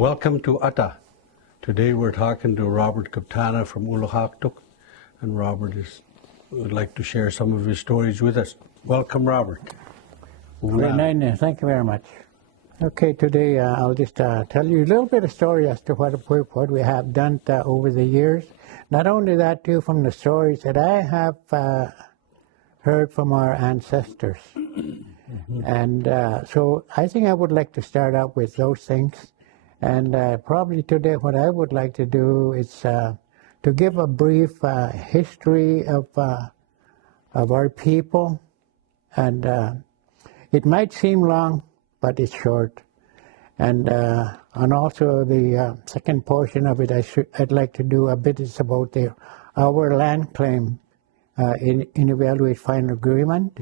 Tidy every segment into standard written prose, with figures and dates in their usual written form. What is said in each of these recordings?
Welcome to Ata. Today we're talking to Robert Kuptana from Ulahaktuk, and Robert would like to share some of his stories with us. Welcome, Robert. Thank you very much. Okay, today I'll just tell you a little bit of story as to what we have done over the years. Not only that, too, from the stories that I have heard from our ancestors. And so I think I would like to start out with those things. And probably today what I would like to do is to give a brief history of our people. And it might seem long, but it's short. And also the second portion of it, I'd like to do a bit is about our land claim in Inuvialuit final agreement.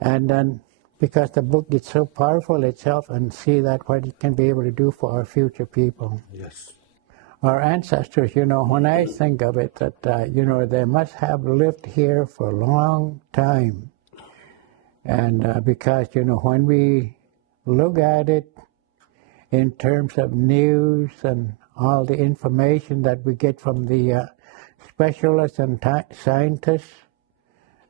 And then because the book is so powerful itself, and see that what it can be able to do for our future people. Yes. Our ancestors, when I think of it, that, they must have lived here for a long time. And because, when we look at it in terms of news and all the information that we get from the specialists and scientists,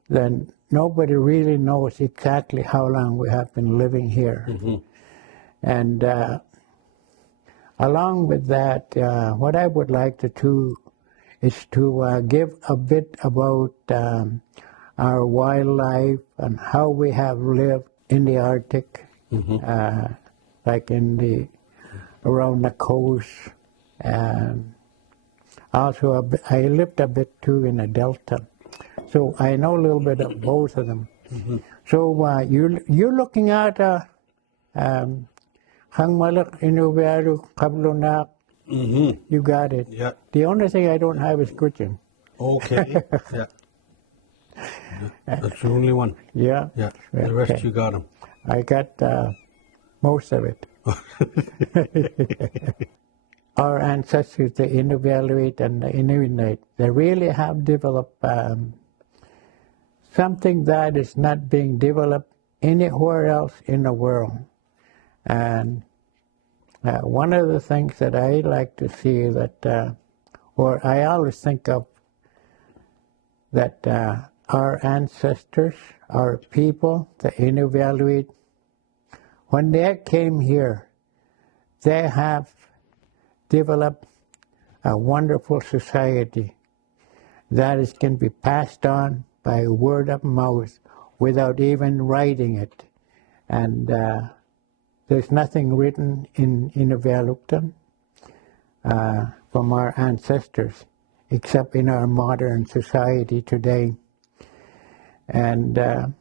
then nobody really knows exactly how long we have been living here. And along with that, what I would like to do is to give a bit about our wildlife and how we have lived in the Arctic, like around the coast. Also, I lived a bit too in the Delta. So I know a little bit of both of them. So you're looking at Hangmalak, Inuvialuit, Kablunak. You got it. Yeah. The only thing I don't have is Kuchin. Okay. Yeah. That's the only one. Yeah. Yeah. The rest you got them. I got most of it. Our ancestors, the Inuvialuit and the Inuit, they really have developed something that is not being developed anywhere else in the world. And one of the things that I like to see that, or I always think of, that our ancestors, our people, the Inuvialuit, when they came here, they have developed a wonderful society that can be passed on by word of mouth without even writing it. And there's nothing written in Inuvialuit from our ancestors, except in our modern society today. And the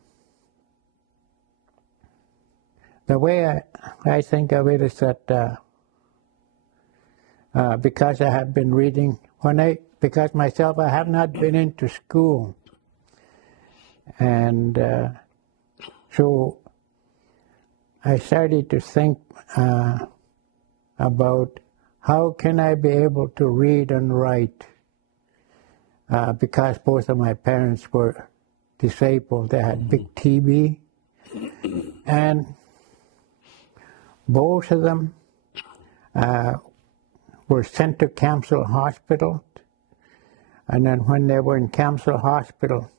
way I think of it is that because I have been reading, because myself I have not been into school. And so I started to think about how can I be able to read and write, because both of my parents were disabled. They had big TB, and both of them were sent to Camsell Hospital. And then when they were in Camsell Hospital,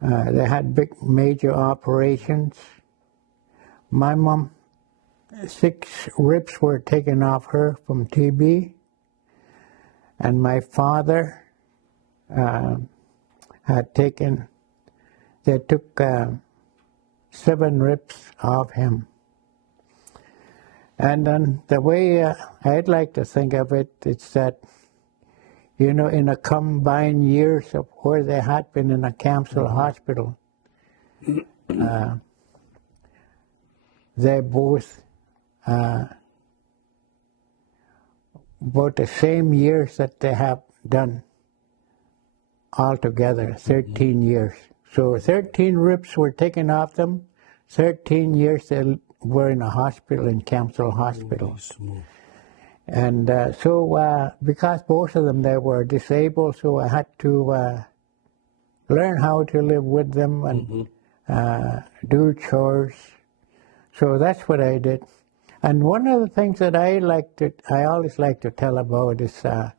they had big major operations. My mom, 6 ribs were taken off her from TB, and my father they took 7 ribs off him. And then the way I'd like to think of it, it's that, in a combined years of where they had been in a Camsell Hospital, they both, about the same years that they have done altogether, 13 years. So 13 ribs were taken off them, 13 years they were in a hospital, in Camsell Hospital. And so because both of them, they were disabled, so I had to learn how to live with them and do chores. So that's what I did. And one of the things that I always like to tell about is the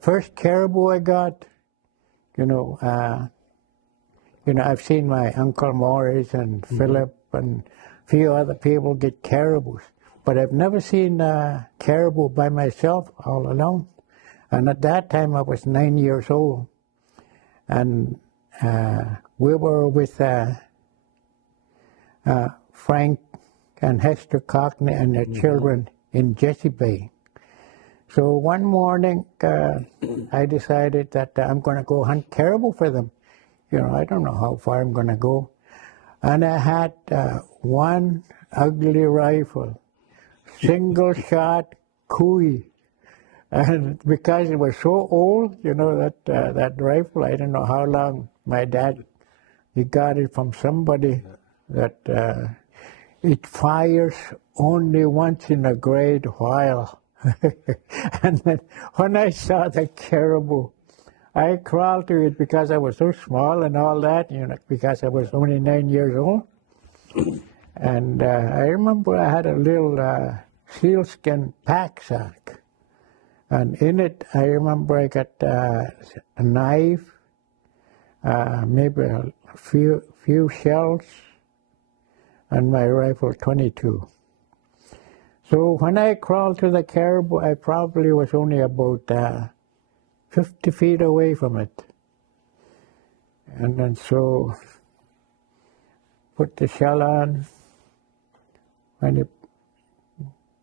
first caribou I got. I've seen my Uncle Morris and Philip and a few other people get caribous, but I've never seen caribou by myself all alone. And at that time I was 9 years old, and we were with Frank and Hester Cockney and their children in Jessie Bay. So one morning I decided that I'm going to go hunt caribou for them. I don't know how far I'm going to go. And I had one ugly rifle, single shot Cooey. And because it was so old, that rifle, I don't know how long my dad, he got it from somebody, that it fires only once in a great while. And then when I saw the caribou, I crawled to it because I was so small and all that, because I was only 9 years old. And I remember I had a little sealskin pack sack. And in it, I remember I got a knife, maybe a few shells, and my rifle 22. So when I crawled to the caribou, I probably was only about 50 feet away from it. And then so put the shell on. When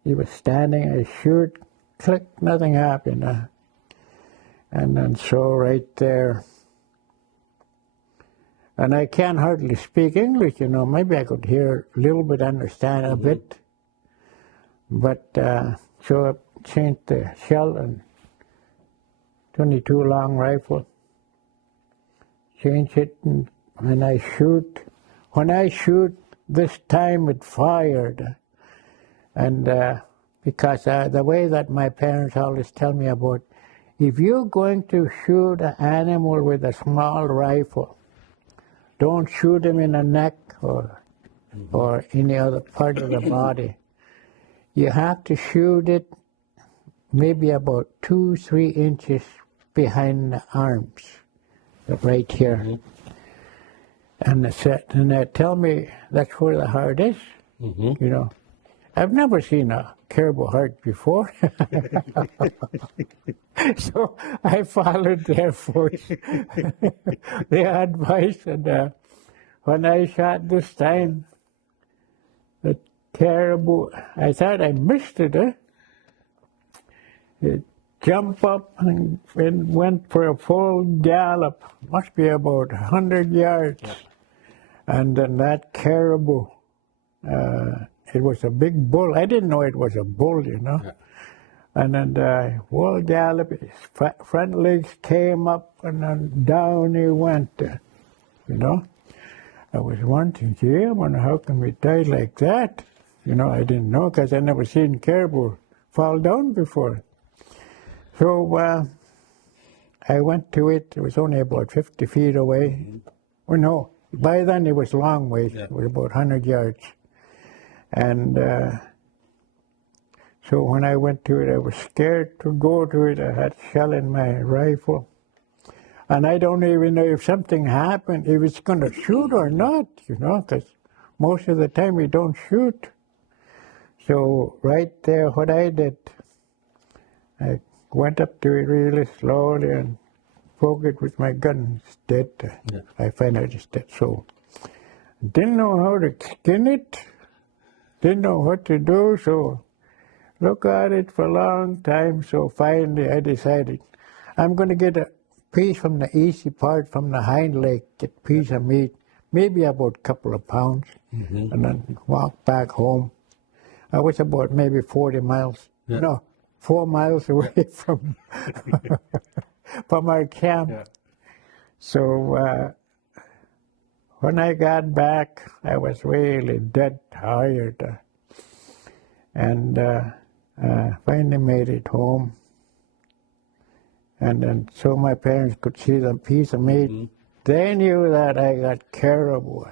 he was standing, I shoot, click, nothing happened. And then so right there. And I can't hardly speak English, maybe I could hear a little bit, understand a bit. But so I changed the shell and 22 long rifle, change it, and I shoot. When I shoot, this time it fired. And because the way that my parents always tell me about, if you're going to shoot an animal with a small rifle, don't shoot him in the neck or any other part of the body. You have to shoot it maybe about 2-3 inches behind the arms, right here. And they tell me that's where the heart is. I've never seen a caribou heart before. So I followed their advice, and when I shot this time, the caribou, I thought I missed it. It jumped up and went for a full gallop, must be about 100 yards. Yeah. And then that caribou, it was a big bull. I didn't know it was a bull, Yeah. And then the full gallop, his front legs came up and then down he went, I was wondering, gee, I wonder how can we die like that? I didn't know because I never seen caribou fall down before. So I went to it. It was only about 50 feet away. Oh, no, by then it was a long way. Yeah. It was about 100 yards. And so when I went to it, I was scared to go to it. I had a shell in my rifle. And I don't even know if something happened, if it's going to shoot or not, because most of the time we don't shoot. So right there, what I did, I went up to it really slowly and poked it with my gun. It's dead. Yeah. I find out it's dead. So didn't know how to skin it, didn't know what to do, so look at it for a long time. So finally I decided I'm going to get a piece from the easy part, from the hind leg, get a piece of meat, maybe about a couple of pounds, and then walk back home. I was about maybe 40 miles, 4 miles away from from our camp. Yeah. So when I got back, I was really dead tired, and finally made it home. And then so my parents could see the piece of meat. They knew that I got caribou.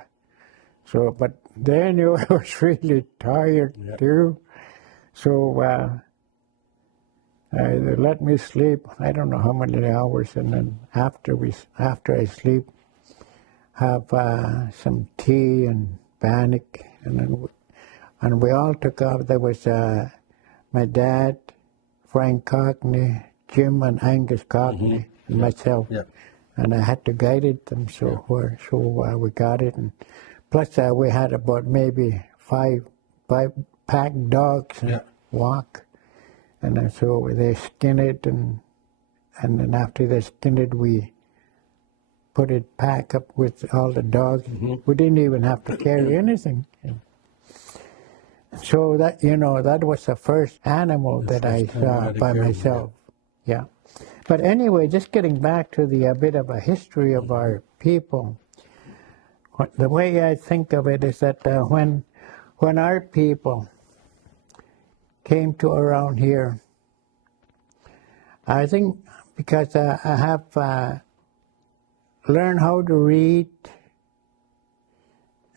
So, but Daniel was really tired too, so they let me sleep. I don't know how many hours, and then after I sleep, have some tea and bannock, and we all took off. There was my dad, Frank Cockney, Jim and Angus Cockney, and myself. Yeah. And I had to guide them, so we got it. And plus, we had about maybe five pack dogs and walk. And then so they skinned it, and then after they skinned it, we put it pack up with all the dogs. We didn't even have to carry anything. So that that was the first animal that I saw by myself. Yeah. But anyway, just getting back to the bit of a history of our people. The way I think of it is that when our people came to around here, I think because I have learned how to read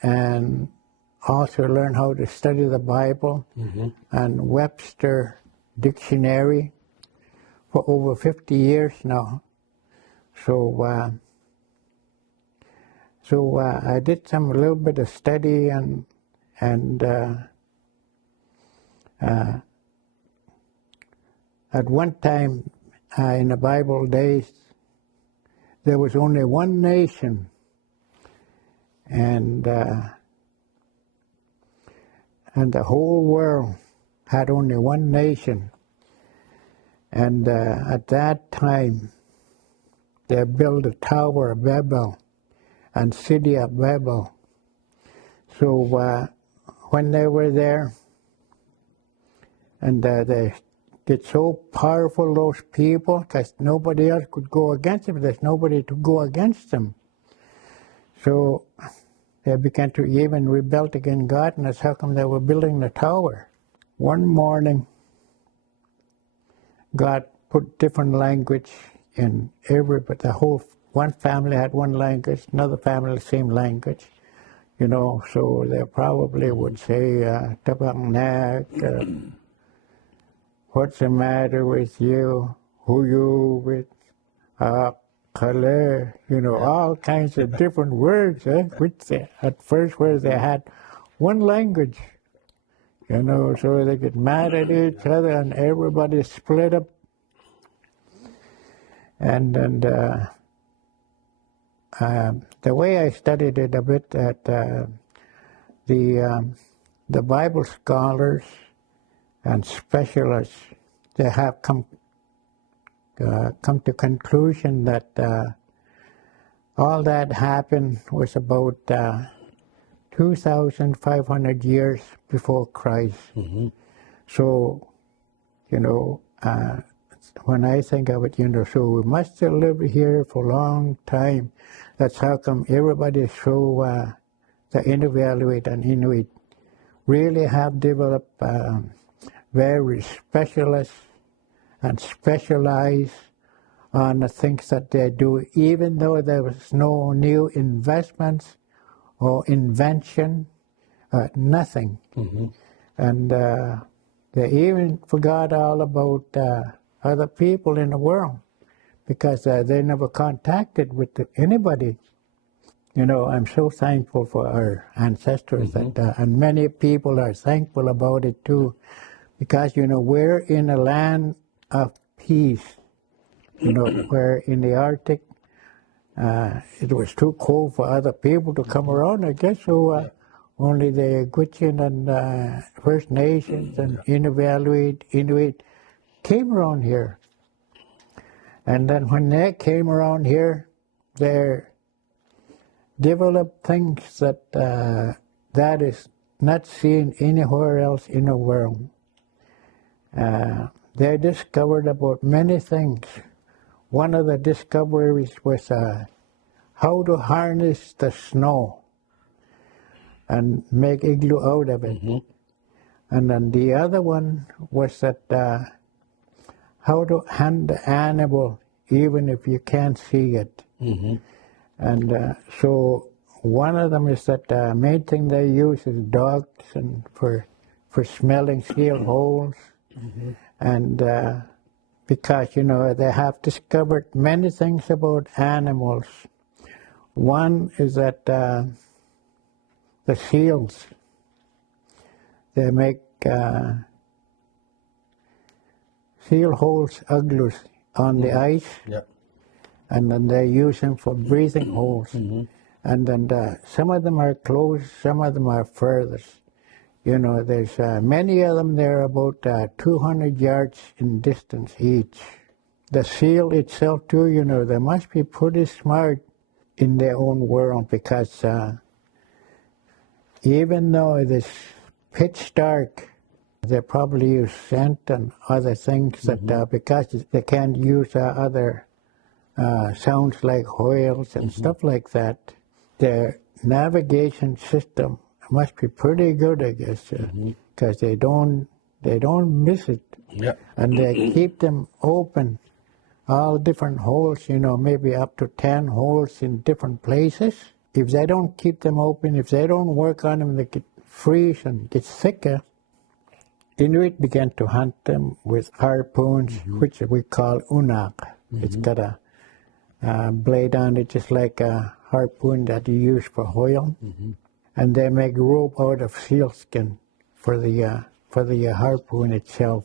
and also learned how to study the Bible and Webster Dictionary for over 50 years now. So I did a little bit of study and at one time in the Bible days, there was only one nation, and the whole world had only one nation. And at that time, they built the Tower of Babel and City of Babel. So when they were there, and they get so powerful, those people, because nobody else could go against them. There's nobody to go against them. So they began to even rebel against God, and that's how come they were building the tower. One morning, God put different language in but the whole, one family had one language, another family the same language, so they probably would say, Tabangnak, what's the matter with you, who you with, Kale, all kinds of different words, which at first where they had one language. So they get mad at each other and everybody split up. And the way I studied it a bit, that the Bible scholars and specialists, they have come to conclusion that all that happened was about 2,500 years before Christ. So, when I think of it, so we must have lived here for a long time. That's how come everybody the Inuvialuit and Inuit really have developed very specialists and specialize on the things that they do, even though there was no new investments or invention, nothing. And they even forgot all about other people in the world because they never contacted with anybody. I'm so thankful for our ancestors, and many people are thankful about it too, because we're in a land of peace. Where in the Arctic it was too cold for other people to come around, I guess, so only the Gwich'in and First Nations and Inuit came around here. And then when they came around here, they developed things that is not seen anywhere else in the world. They discovered about many things. One of the discoveries was how to harness the snow and make igloo out of it. And then the other one was that how to hunt the animal even if you can't see it. And so one of them is that the main thing they use is dogs and for smelling seal holes. And because, they have discovered many things about animals. One is that the seals, they make seal holes, ugglers on the ice, and then they use them for breathing holes. And then some of them are close, some of them are furthest. There's many of them. They're about 200 yards in distance each. The seal itself too, they must be pretty smart in their own world, because even though it is pitch dark, they probably use scent and other things that because they can't use other sounds like whales and stuff like that. Their navigation system must be pretty good, I guess, because they don't miss it. And they keep them open, all different holes, maybe up to 10 holes in different places. If they don't keep them open, if they don't work on them, they get freeze and get thicker. Inuit began to hunt them with harpoons, which we call unak. It's got a blade on it, just like a harpoon that you use for whale. And they make rope out of sealskin for the harpoon itself.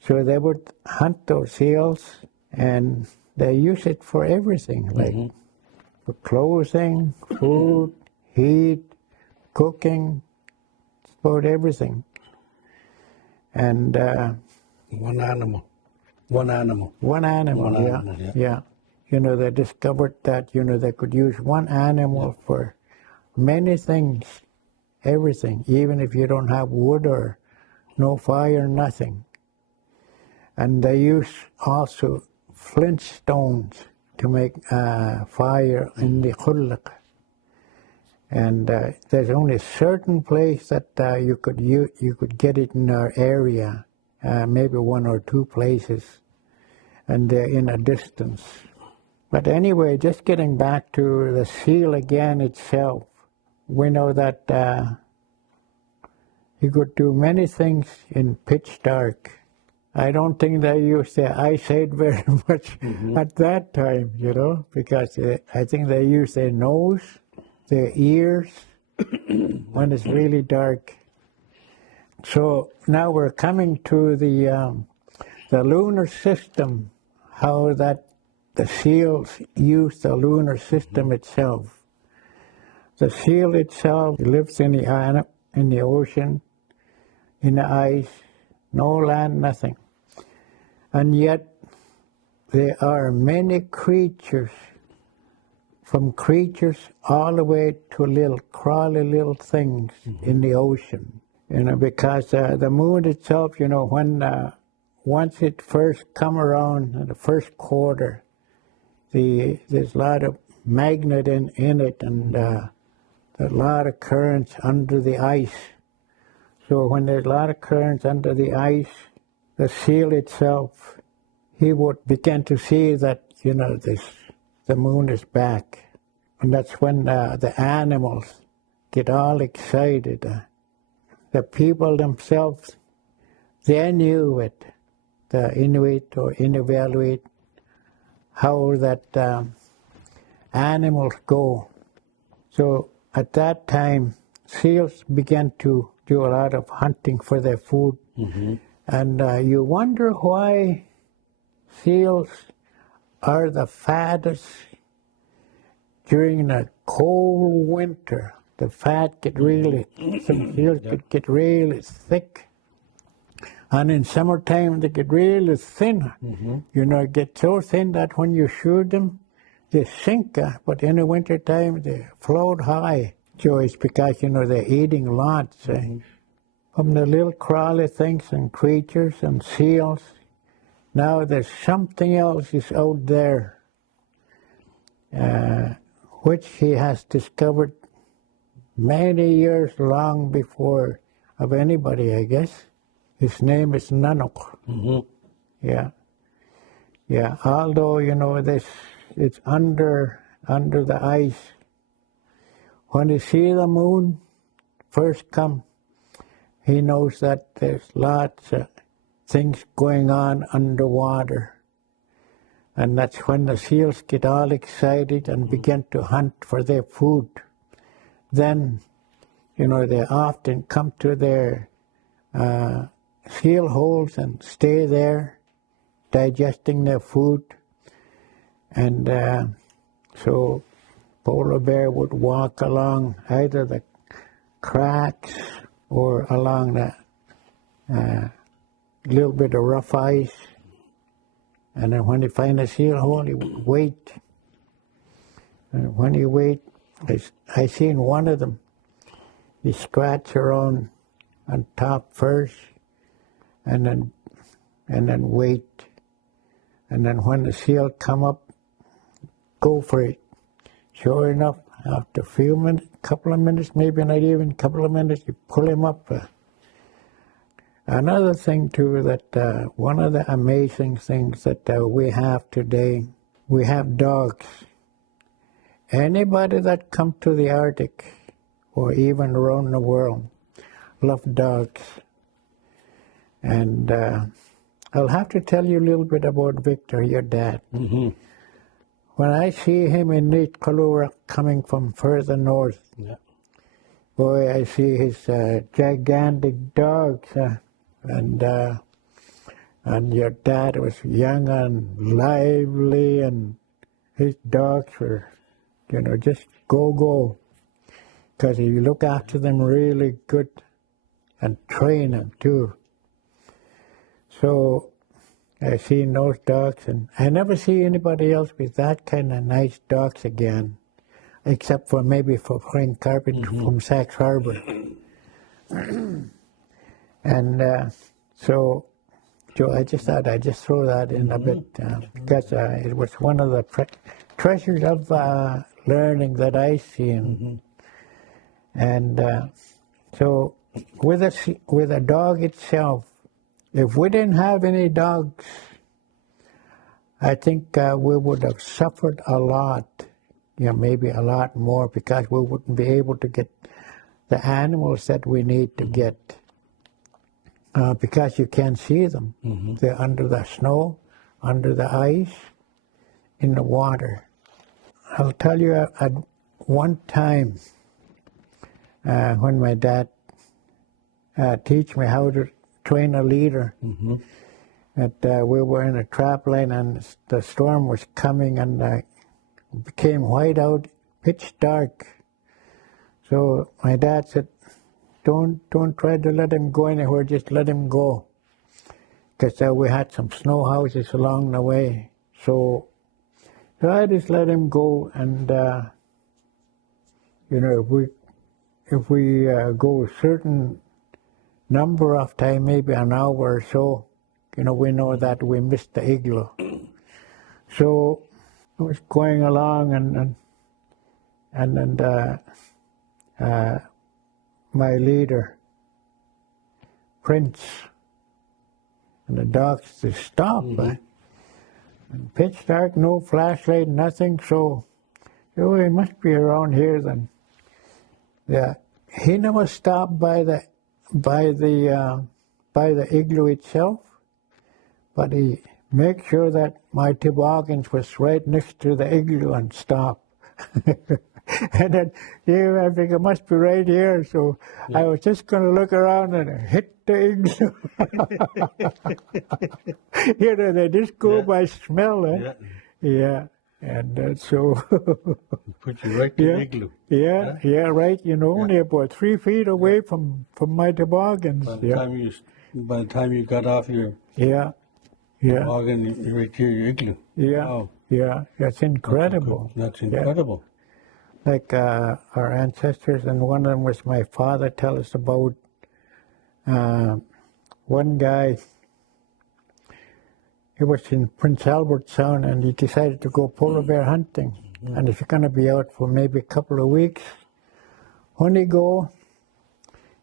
So they would hunt those seals, and they use it for everything, like for clothing, food, heat, cooking, about everything. And One animal, yeah. They discovered that, they could use one animal for many things, everything, even if you don't have wood or no fire, nothing. And they use also flint stones to make fire in the khullak. And there's only a certain place that you could get it in our area, maybe one or two places, and they're in a distance. But anyway, just getting back to the seal again itself, we know that you could do many things in pitch dark. I don't think they used their eyesight very much at that time, because I think they use their nose, their ears, when it's really dark. So now we're coming to the lunar system, how that the seals use the lunar system itself. The seal itself lives in the ocean, in the ice, no land, nothing. And yet there are many creatures, from creatures all the way to little crawly little things in the ocean. Because the moon itself, when once it first come around in the first quarter, there's a lot of magnet in it, and a lot of currents under the ice. So when there's a lot of currents under the ice, the seal itself, he would begin to see that, the moon is back. And that's when the animals get all excited. The people themselves, they knew it, the Inuit or Inuvialuit, how that animals go. So at that time, seals began to do a lot of hunting for their food. And you wonder why seals are the fattest during a cold winter. The fat get really, some seals could get really thick. And in summertime, they get really thin. Get so thin that when you shoot them, they sink. But in the wintertime, they float high. So it's because, they're eating lots. From the little crawly things and creatures and seals, now there's something else is out there, which he has discovered many years long before of anybody, I guess. His name is Nanook. Yeah. Although, it's under the ice. When he see the moon first come, he knows that there's lots of things going on underwater. And that's when the seals get all excited and begin to hunt for their food. Then, you know, they often come to their seal holes and stay there, digesting their food. And so polar bear would walk along either the cracks or along the little bit of rough ice. And then when he find a seal hole, he would wait. And when he wait, I seen one of them. He scratch around on top first, and then wait. And then when the seal come up, go for it. Sure enough, after a few minutes, couple of minutes, maybe not even a couple of minutes, you pull him up. Another thing too, that one of the amazing things that we have today, we have dogs. Anybody that come to the Arctic or even around the world love dogs. And I'll have to tell you a little bit about Victor, your dad. Mm-hmm. When I see him in Nitkalura coming from further north, boy, I see his gigantic dogs. And your dad was young and lively, and his dogs were, you know, just go. Because you look after them really good and train them too. So I seen those dogs, and I never see anybody else with that kind of nice dogs again, except for maybe for Frank Carpenter from Sachs Harbor. And so I just thought I'd just throw that in a bit, because it was one of the treasures of learning that I seen. And so with a dog itself, if we didn't have any dogs, I think we would have suffered a lot, you know, maybe a lot more, because we wouldn't be able to get the animals that we need to get. Because you can't see them. They're under the snow, under the ice, in the water. I'll tell you at one time when my dad teach me how to train a leader, that we were in a trap line and the storm was coming, and it became white out, pitch dark. So my dad said, Don't try to let him go anywhere, just let him go. Because we had some snow houses along the way. So I just let him go, and you know, if we go a certain number of time, maybe an hour or so, you know, we know that we missed the igloo. So I was going along, and my leader, Prince, and the dogs just stopped. And pitch dark, no flashlight, nothing. So he must be around here then. Yeah, he never stopped by the igloo itself, but he made sure that my toboggans was right next to the igloo and stopped. And then I think it must be right here, so I was just going to look around and hit the igloo. You know, they just go by smell, eh? Yeah. And so... Put you right to the igloo. Yeah, right, you know, only about 3 feet away from my toboggans. By the time you got off your toboggan, you're right to your igloo. Wow. Yeah, that's incredible. That's incredible. Yeah. Like our ancestors, and one of them was my father, tell us about one guy. He was in Prince Albert Sound, and he decided to go polar bear hunting. And if you're going to be out for maybe a couple of weeks, when he go,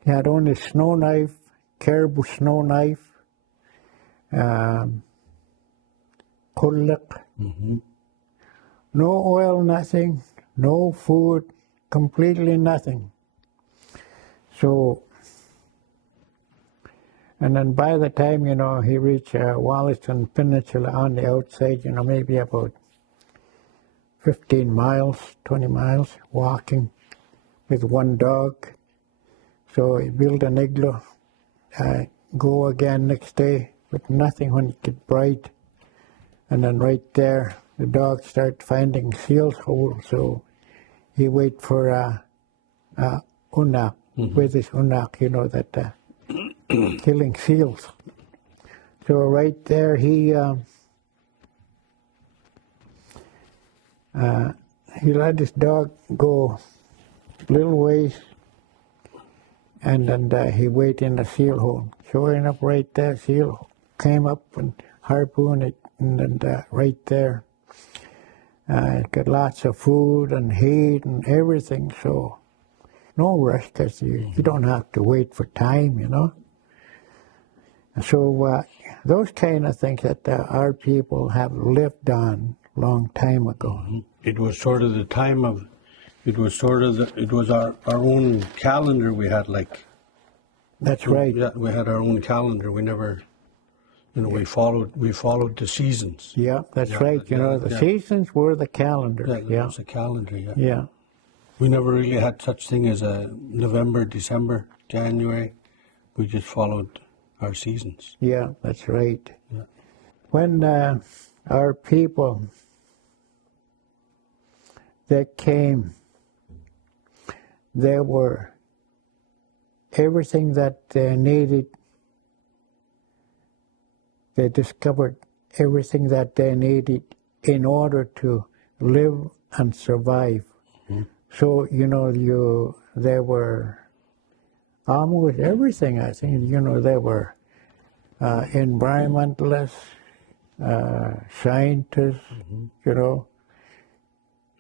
he had only snow knife, caribou snow knife, kulak, no oil, nothing, no food, completely nothing. So, and then by the time, he reached Wollaston Peninsula on the outside, maybe about 15 miles, 20 miles walking with one dog. So he built an igloo, go again next day with nothing when it get bright. And then right there, the dog start finding seals holes. So he wait for unak, with his unak, that killing seals. So right there, he let his dog go little ways, and then he wait in the seal hole. Sure enough, right there, seal came up and harpooned it, and then right there, it got lots of food and heat and everything. So no rush, because you don't have to wait for time, So those kind of things that our people have lived on long time ago. It was sort of the time of, it was our own calendar we had, like. That's right. Yeah, we had our own calendar. We never, we followed the seasons. Yeah, that's right. The seasons were the calendar. Yeah, it was a calendar, yeah. Yeah. We never really had such thing as a November, December, January. We just followed our seasons. Yeah, that's right. Yeah. When our people, they came, there were everything that they needed. They discovered everything that they needed in order to live and survive. So, there were almost everything, I think. There were environmentalists, scientists,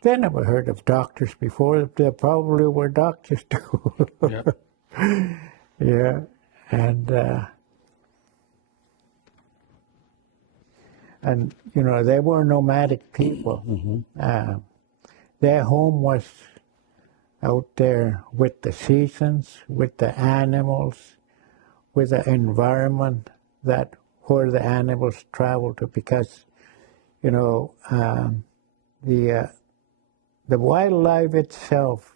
They never heard of doctors before. There probably were doctors too. Yeah. Yeah. And they were nomadic people. Their home was out there with the seasons, with the animals, with the environment where the animals travel to, because the wildlife itself,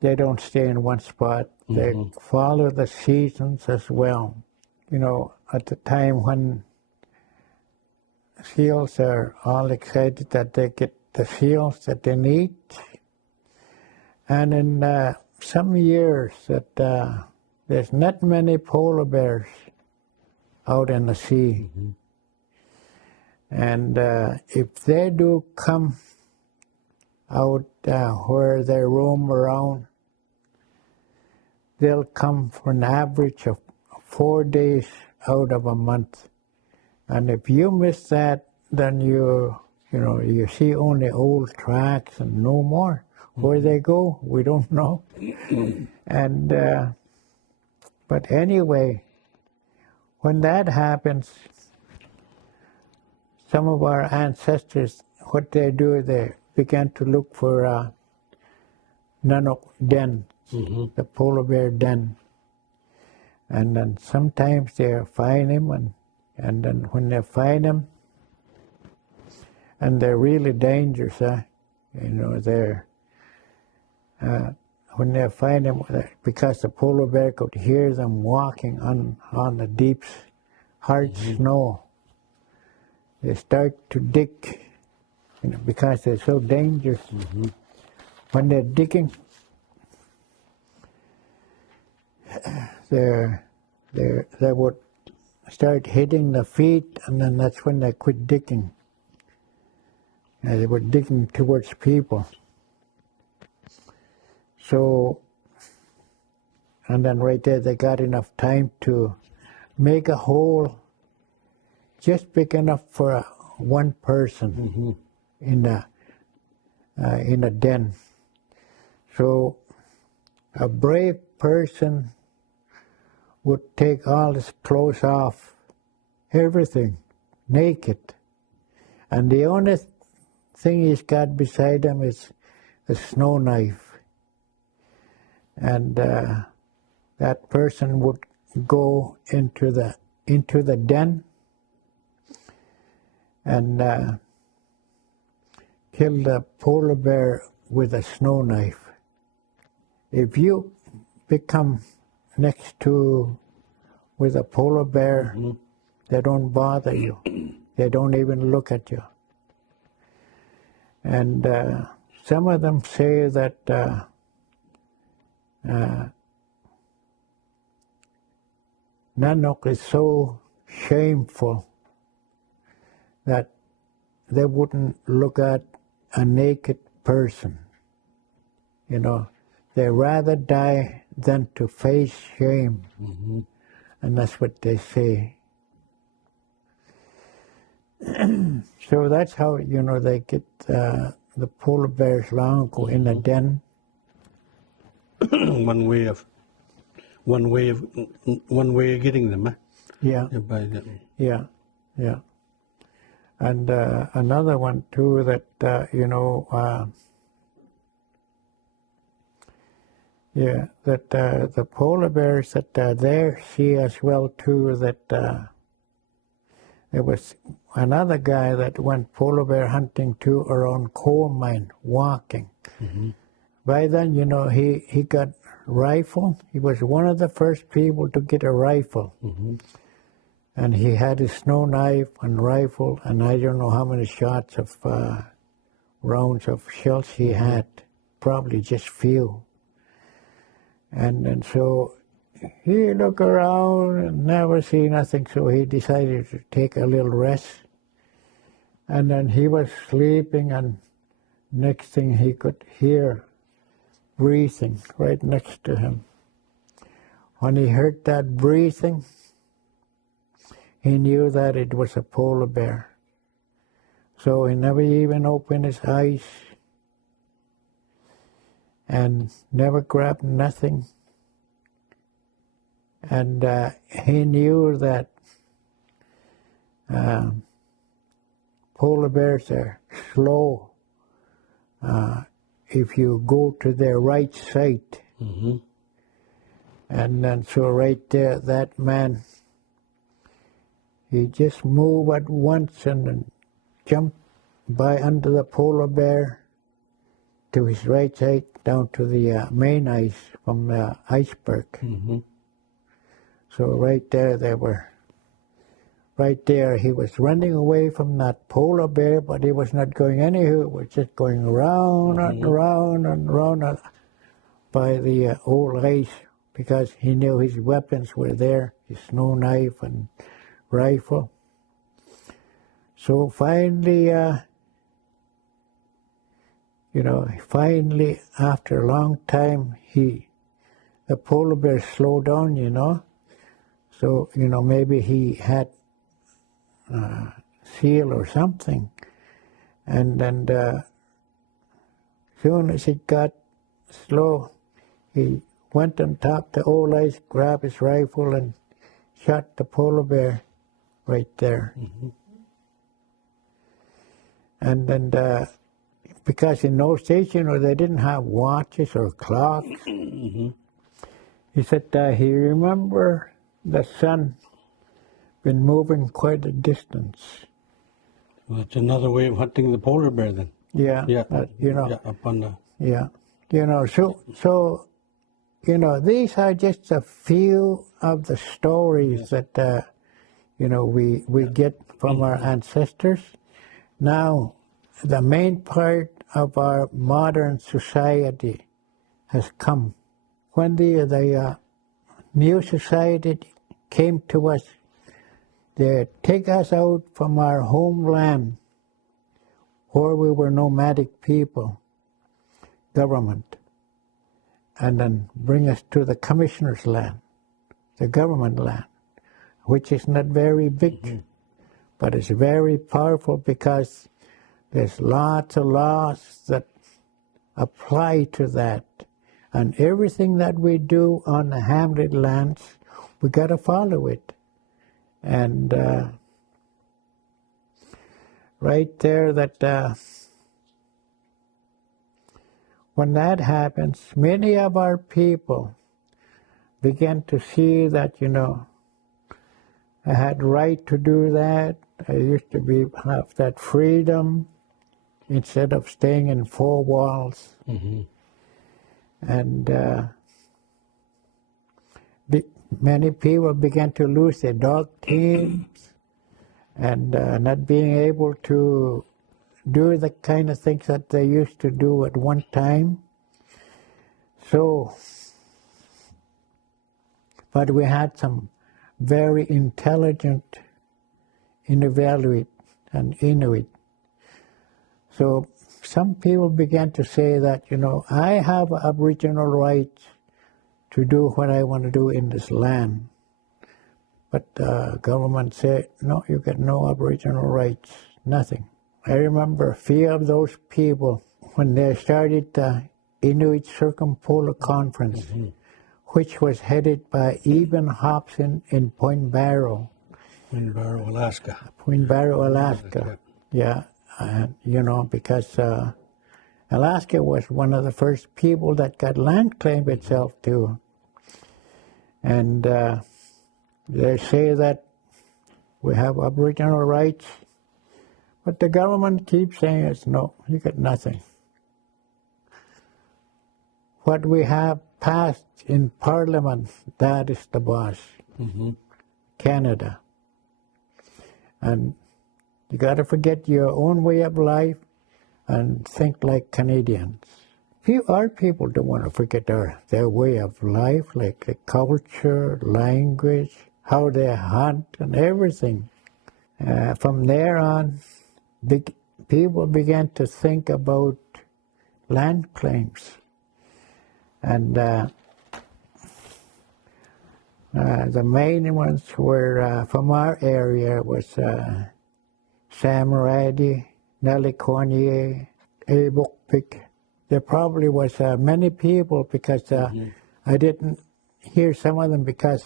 they don't stay in one spot. They follow the seasons as well. At the time when seals are all excited that they get the seals that they need, and in some years that there's not many polar bears out in the sea. And if they do come out where they roam around, they'll come for an average of 4 days out of a month. And if you miss that, then you see only old tracks and no more. Where they go, we don't know. And but anyway, when that happens, some of our ancestors, what they do, they began to look for Nanook den, the polar bear den. And then sometimes they find him, and then when they find him, and they're really dangerous, they're when they find him, because the polar bear could hear them walking on the deep, hard snow. They start to dig, because they're so dangerous. When they're digging, they would start hitting the feet, and then that's when they quit digging. They were digging towards people. So, and then right there they got enough time to make a hole just big enough for one person in a den. So a brave person would take all his clothes off, everything, naked. And the only thing he's got beside him is a snow knife, and that person would go into the den and kill the polar bear with a snow knife. If you become next to with a polar bear, they don't bother you. They don't even look at you. And some of them say that Nanook is so shameful that they wouldn't look at a naked person. You know, they rather die than to face shame. And that's what they say. So that's how, you know, they get the polar bears long go in a den. one way of getting them, eh? Yeah. By the, Yeah, yeah. And another one too that, you know, yeah, that the polar bears that there see as well too that there was another guy that went polar bear hunting too around coal mine, walking. By then, you know, he got rifle. He was one of the first people to get a rifle. And he had his snow knife and rifle, and I don't know how many shots of rounds of shells he had, probably just few. And so he looked around and never see nothing, so he decided to take a little rest. And then he was sleeping, and next thing he could hear breathing right next to him. When he heard that breathing, he knew that it was a polar bear. So he never even opened his eyes and never grabbed nothing. And he knew that polar bears are slow if you go to their right side. And then so right there, that man, he just moved at once and then jumped by under the polar bear to his right side down to the main ice from the iceberg. So right there they were. Right there he was running away from that polar bear, but he was not going anywhere. He was just going around and around and around by the old ice, because he knew his weapons were there, his snow knife and rifle. So finally, you know, finally after a long time, the polar bear slowed down, you know. So, you know, maybe he had seal or something. And then soon as it got slow, he went on top the old ice, grabbed his rifle and shot the polar bear right there. And then because in those days, you know, they didn't have watches or clocks. He said he remember the sun been moving quite a distance. well, that's another way of hunting the polar bear then. Yeah, Yeah, you know. yeah, up on the. Yeah, you know, so you know, these are just a few of the stories that you know we get from our ancestors. Now, the main part of our modern society has come. When the new society came to us, they take us out from our homeland, where we were nomadic people, government, and then bring us to the commissioner's land, the government land, which is not very big, but it's very powerful because there's lots of laws that apply to that. And everything that we do on the hamlet lands, we got to follow it. And right there that when that happens, many of our people began to see that, I had right to do that. I used to have that freedom instead of staying in four walls. Mm-hmm. And many people began to lose their dog teams and not being able to do the kind of things that they used to do at one time. So, but we had some very intelligent Inuvialuit and Inuit. So some people began to say that, I have Aboriginal rights to do what I want to do in this land. But the government said, no, you get no Aboriginal rights, nothing. I remember a few of those people when they started the Inuit Circumpolar Conference, mm-hmm. which was headed by Eben Hobson in Point Barrow. Point Barrow, Alaska. Point Barrow, Alaska. Yeah, and, because Alaska was one of the first people that got land claim itself too. And they say that we have Aboriginal rights, but the government keeps saying it's no, you get nothing. What we have passed in Parliament, that is the boss. Mm-hmm. Canada. And you got to forget your own way of life and think like Canadians. Our people don't want to forget their way of life, like the culture, language, how they hunt, and everything. From there on, people began to think about land claims. And the main ones were, from our area, was Sam Rady, Nellie Cornier, Abok Pick. There probably was many people because mm-hmm. I didn't hear some of them because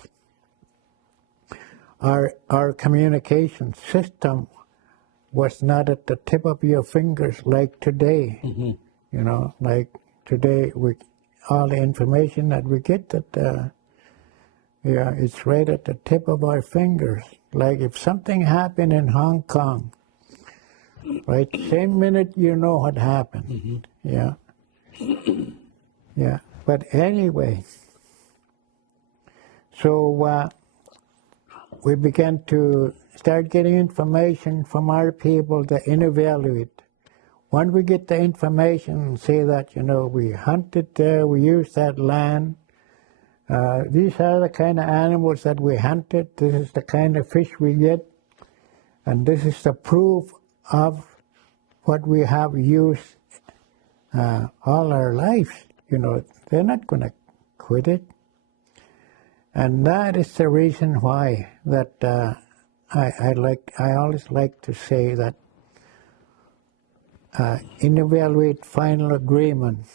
our communication system was not at the tip of your fingers like today. Mm-hmm. Like today, all the information that we get that it's right at the tip of our fingers. Like if something happened in Hong Kong, right, same minute you know what happened. Mm-hmm. Yeah. Yeah, but anyway, so we began to start getting information from our people, the Inuvialuit. When we get the information, say that, we hunted there, we used that land, these are the kind of animals that we hunted, this is the kind of fish we get, and this is the proof of what we have used all our lives. They're not going to quit it. And that is the reason why that I always like to say that Inuvialuit Final Agreement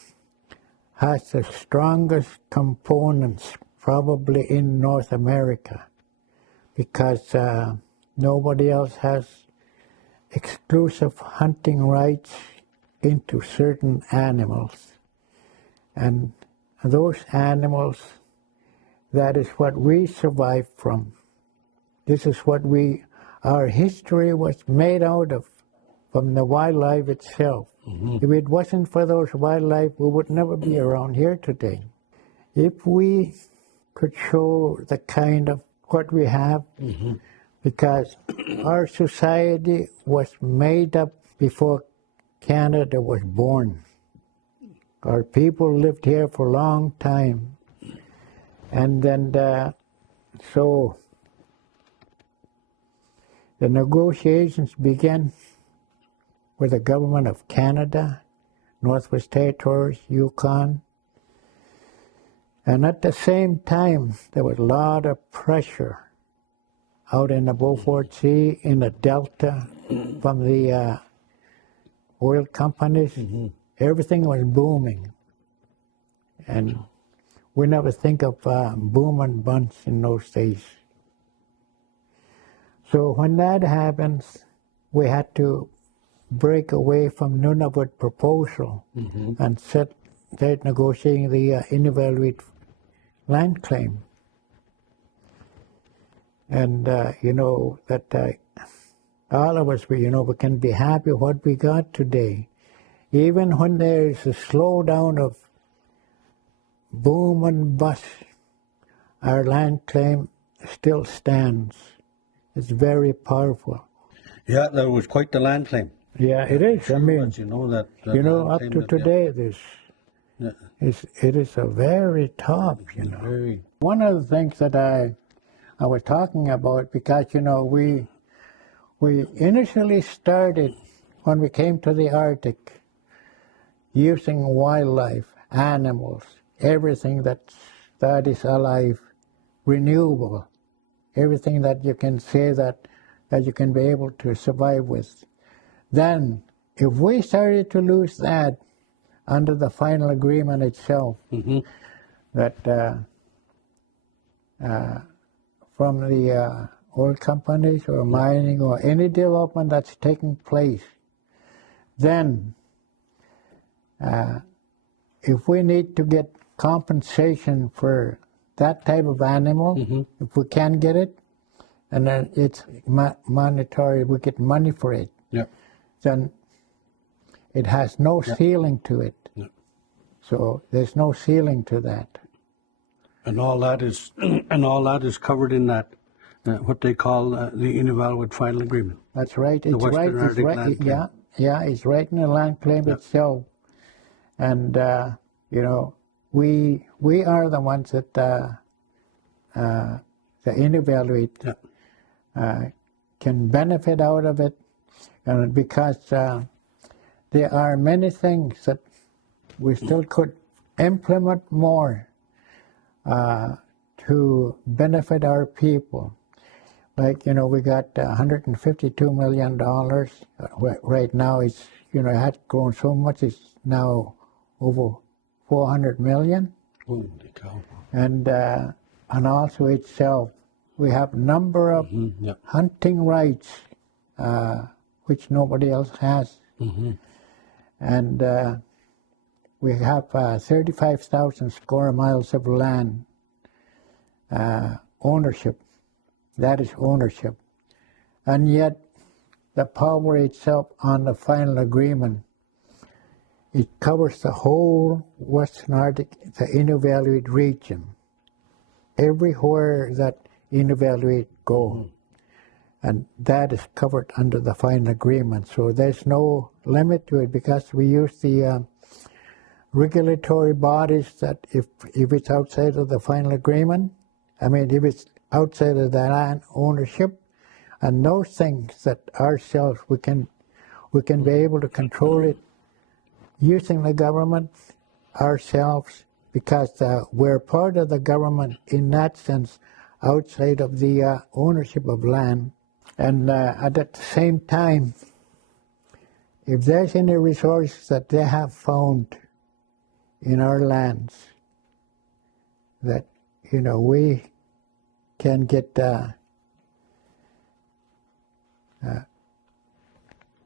has the strongest components probably in North America because nobody else has exclusive hunting rights into certain animals. And those animals, that is what we survived from. This is what our history was made out of, from the wildlife itself. Mm-hmm. If it wasn't for those wildlife, we would never be around here today. If we could show the kind of what we have, mm-hmm. because our society was made up before Canada was born. Our people lived here for a long time. And then, so the negotiations began with the government of Canada, Northwest Territories, Yukon. And at the same time, there was a lot of pressure out in the Beaufort Sea, in the Delta, from the oil companies. Mm-hmm. Everything was booming. And we never think of boom and bust in those days. So when that happens, we had to break away from Nunavut proposal, mm-hmm. and set they're negotiating the Inuvialuit land claim. And you know that all of us, we can be happy what we got today. Even when there's a slowdown of boom and bust, our land claim still stands. It's very powerful. Yeah, that was quite the land claim. Yeah, it is. Sure, I mean, but you know that up to today, it is a very top. Very. One of the things that I was talking about, because we initially started when we came to the Arctic using wildlife, animals, everything that is alive, renewable, everything that you can say that you can be able to survive with. Then, if we started to lose that under the final agreement itself, that from the oil companies or mining or any development that's taking place, then if we need to get compensation for that type of animal, if we can get it, and then it's monetary, we get money for it, then it has no ceiling to it. So there's no ceiling to that. And all that is covered in that what they call the Inuvialuit final agreement. That's right. The Western Arctic land claim. Yeah, it's right in the land claim itself. And we are the ones that the Inuvialuit can benefit out of it, and because there are many things that we still could implement more to benefit our people. Like, we got $152 million. Right now, it's, it has grown so much, it's now over 400 million. Holy cow. And also itself, we have a number of hunting rights, which nobody else has. And we have 35,000 square miles of land ownership. That is ownership. And yet, the power itself on the final agreement, it covers the whole Western Arctic, the Inuvialuit region. Everywhere that Inuvialuit go. And that is covered under the final agreement. So there's no limit to it, because we use the regulatory bodies that if it's outside of the final agreement, if it's outside of the land ownership, and those things that ourselves we can be able to control it using the government ourselves, because we're part of the government in that sense, outside of the ownership of land. And at the same time, if there's any resources that they have found in our lands that, we can get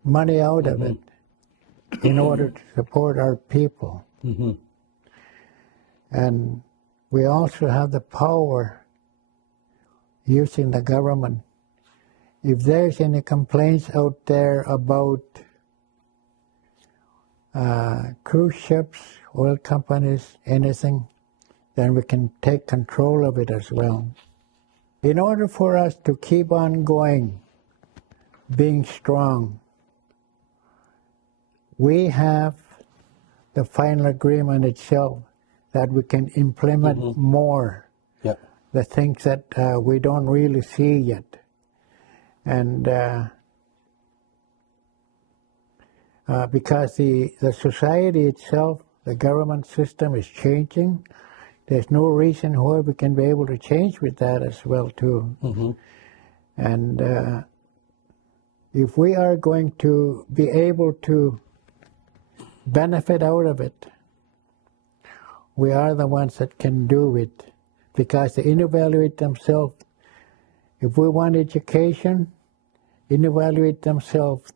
money out of it in order to support our people. And we also have the power, using the government, if there's any complaints out there about cruise ships, oil companies, anything, then we can take control of it as well. In order for us to keep on going, being strong, we have the final agreement itself that we can implement more, the things that we don't really see yet. And because the society itself, the government system is changing, there's no reason why we can be able to change with that as well too. And if we are going to be able to benefit out of it, we are the ones that can do it, because the Inuvialuit themselves, if we want education, Inuvialuit themselves,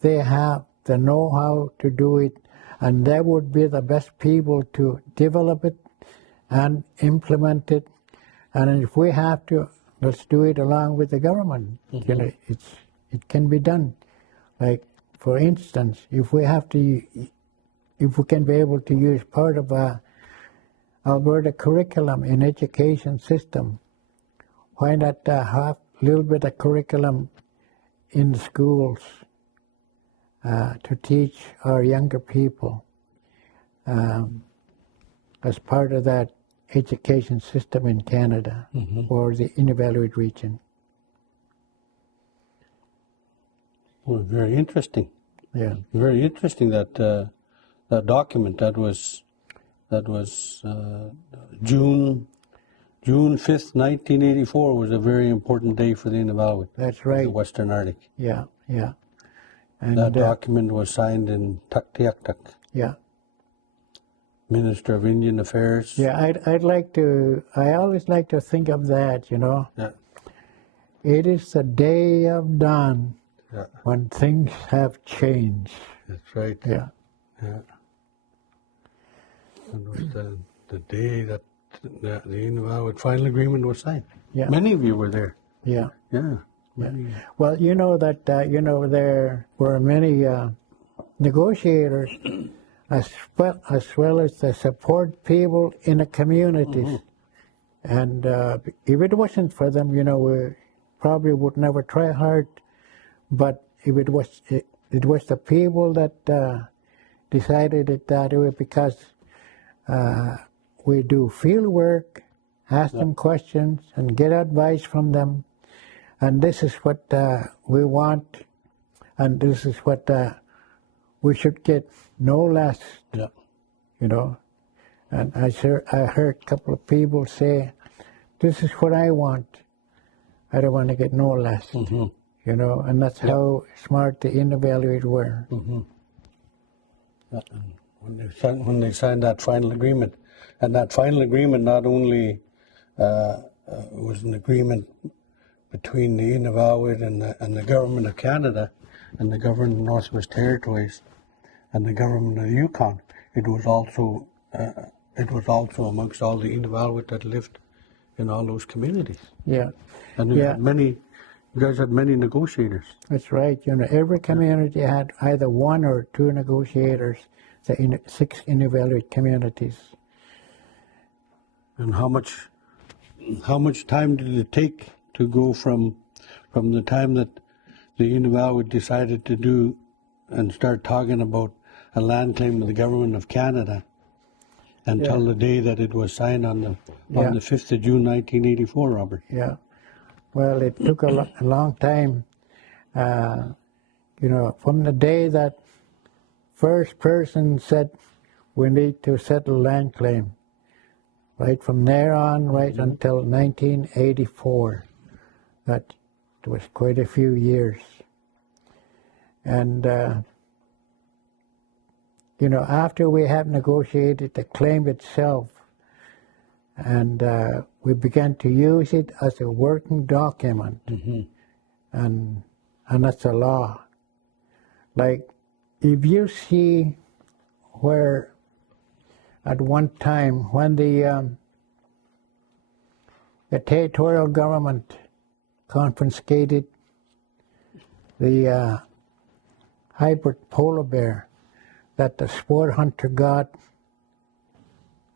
they have the know-how to do it, and they would be the best people to develop it and implement it. And if we have to, let's do it along with the government. You know, it can be done. Like, for instance, if we can be able to use part of Alberta curriculum in education system, why not have a little bit of curriculum in the schools to teach our younger people as part of that education system in Canada or the Inuvialuit region. Well, very interesting. Yeah. Very interesting that that document that was June 5th, 1984 was a very important day for the Inuvialuit. That's right. The Western Arctic. Yeah, yeah. And that document was signed in Tuktoyaktuk. Yeah. Minister of Indian Affairs. Yeah, I always like to think of that, you know. Yeah. It is the day of dawn when things have changed. That's right. Yeah. Yeah. It was the day that the Inuvialuit final agreement was signed. Yeah. Many of you were there. Yeah. Yeah. Well, you know that there were many negotiators as well as the support people in the communities. And if it wasn't for them, you know, we probably would never try hard. But if it was the people that decided it that way, because we do field work, ask them questions, and get advice from them. And this is what we want, and this is what we should get, no less. Yeah. You know, and I heard a couple of people say, "This is what I want. I don't want to get no less." You know, and that's how smart the Inuvialuit were. When they signed that final agreement, and that final agreement not only was an agreement between the Inuvialuit and the government of Canada, and the government of the Northwest Territories, and the government of the Yukon, it was also amongst all the Inuvialuit that lived in all those communities. Yeah. And you guys had many negotiators. That's right. You know, every community had either one or two negotiators, the 6 Inuvialuit communities. And how much time did it take to go from the time that the Inuvialuit decided to do and start talking about a land claim with the government of Canada until the day that it was signed on the 5th of June 1984, Robert? Yeah. Well, it took a long time. You know, from the day that first person said we need to settle land claim, right from there on, right until 1984. That was quite a few years. And, you know, after we have negotiated the claim itself, and we began to use it as a working document, and that's a law. Like, if you see where at one time when the territorial government confiscated the hybrid polar bear that the sport hunter got,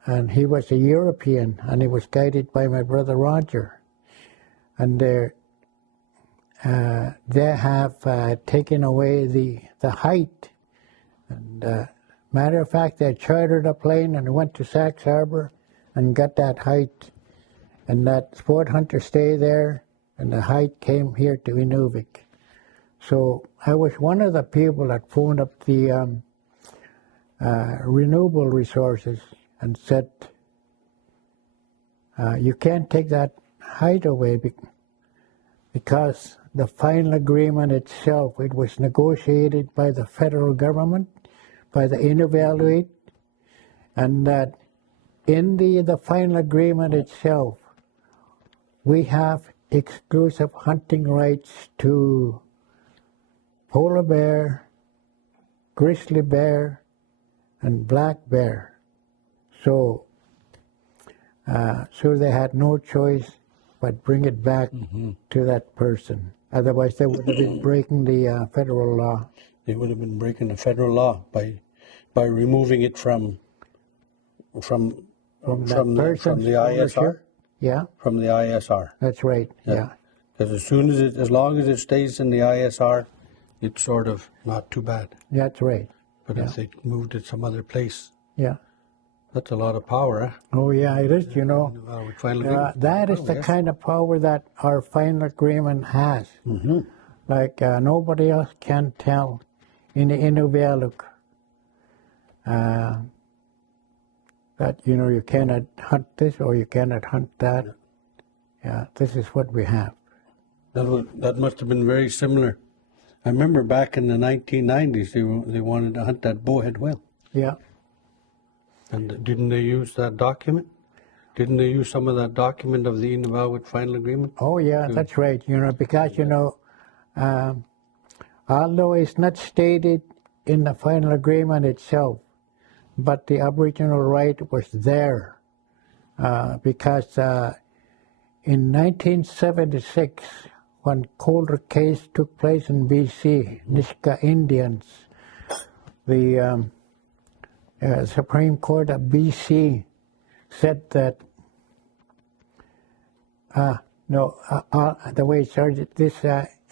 and he was a European, and he was guided by my brother Roger, and they have taken away the height. And matter of fact, they chartered a plane and went to Sachs Harbor and got that height, and that sport hunter stayed there, and the height came here to Inuvik. So I was one of the people that phoned up the renewable resources and said, you can't take that height away because the final agreement itself, it was negotiated by the federal government, by the Inuvialuit, and that in the final agreement itself, we have exclusive hunting rights to polar bear, grizzly bear, and black bear. So they had no choice but bring it back to that person. Otherwise, they would have been breaking the federal law. They would have been breaking the federal law by removing it from the ISR. Yeah. From the ISR. That's right. Yeah. Because as long as it stays in the ISR, it's sort of not too bad. That's right. But if they moved it some other place, yeah, that's a lot of power, eh? Oh yeah, it is. You know, that is the kind of power that our final agreement has. Like nobody else can tell in the Inuvialuit that you cannot hunt this or you cannot hunt that. Yeah, this is what we have. That must have been very similar. I remember back in the 1990s, they wanted to hunt that bowhead whale. Yeah. And didn't they use that document? Didn't they use some of that document of the Inuvialuit final agreement? Oh yeah, that's right. Because although it's not stated in the final agreement itself, but the Aboriginal right was there because in 1976, when Calder case took place in BC, Nisga'a Indians, the Supreme Court of BC said that, the way it started, this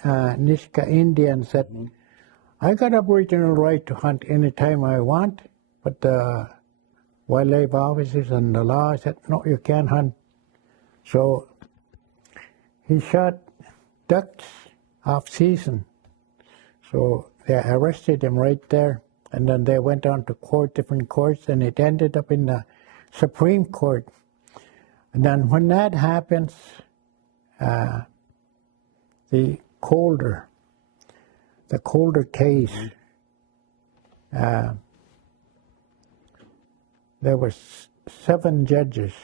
Nisga'a Indian said, I got Aboriginal right to hunt anytime I want, but the wildlife officers and the law said, no, you can't hunt. So he shot ducks off season. So they arrested him right there, and then they went on to different courts, and it ended up in the Supreme Court. And then when that happens, the Calder case, there were 7 judges,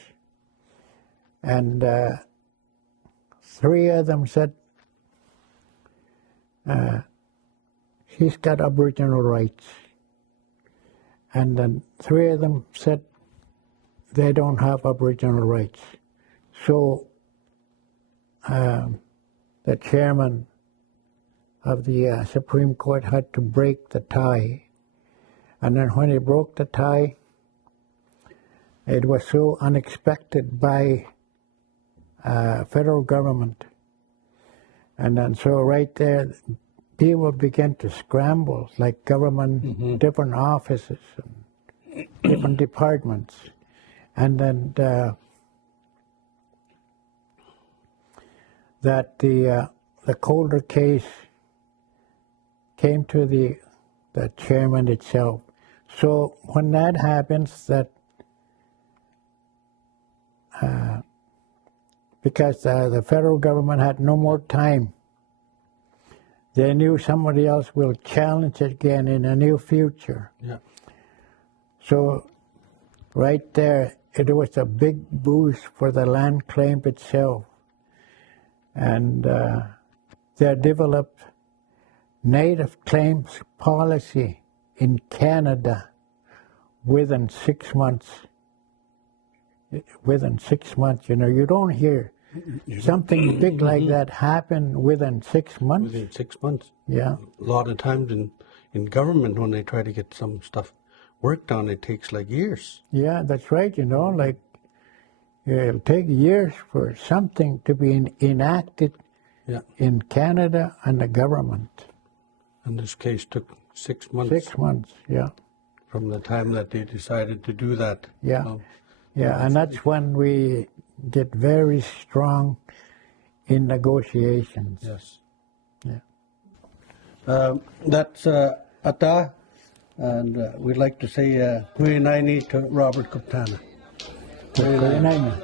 and 3 of them said he's got Aboriginal rights, and then 3 of them said they don't have Aboriginal rights. So the chairman of the Supreme Court had to break the tie, and then when he broke the tie, it was so unexpected by federal government. And then so right there, people began to scramble, like government, different offices, and different departments. And then that the Calder case came to the chairman itself. So when that happens, that because the federal government had no more time, they knew somebody else will challenge it again in a new future. Yeah. So right there, it was a big boost for the land claim itself. And they developed native claims policy in Canada within 6 months. Within 6 months, you don't hear something big like that happen within 6 months. Within 6 months. Yeah. A lot of times in government, when they try to get some stuff worked on, it takes like years. Yeah, that's right. Like it'll take years for something to be enacted in Canada and the government. And this case took 6 months. 6 months, yeah. From the time that they decided to do that. Yeah. Yeah, and that's when we get very strong in negotiations. Yes. Yeah. That's Ata, and we'd like to say Huinaini to Robert Kuptana. Huinaini.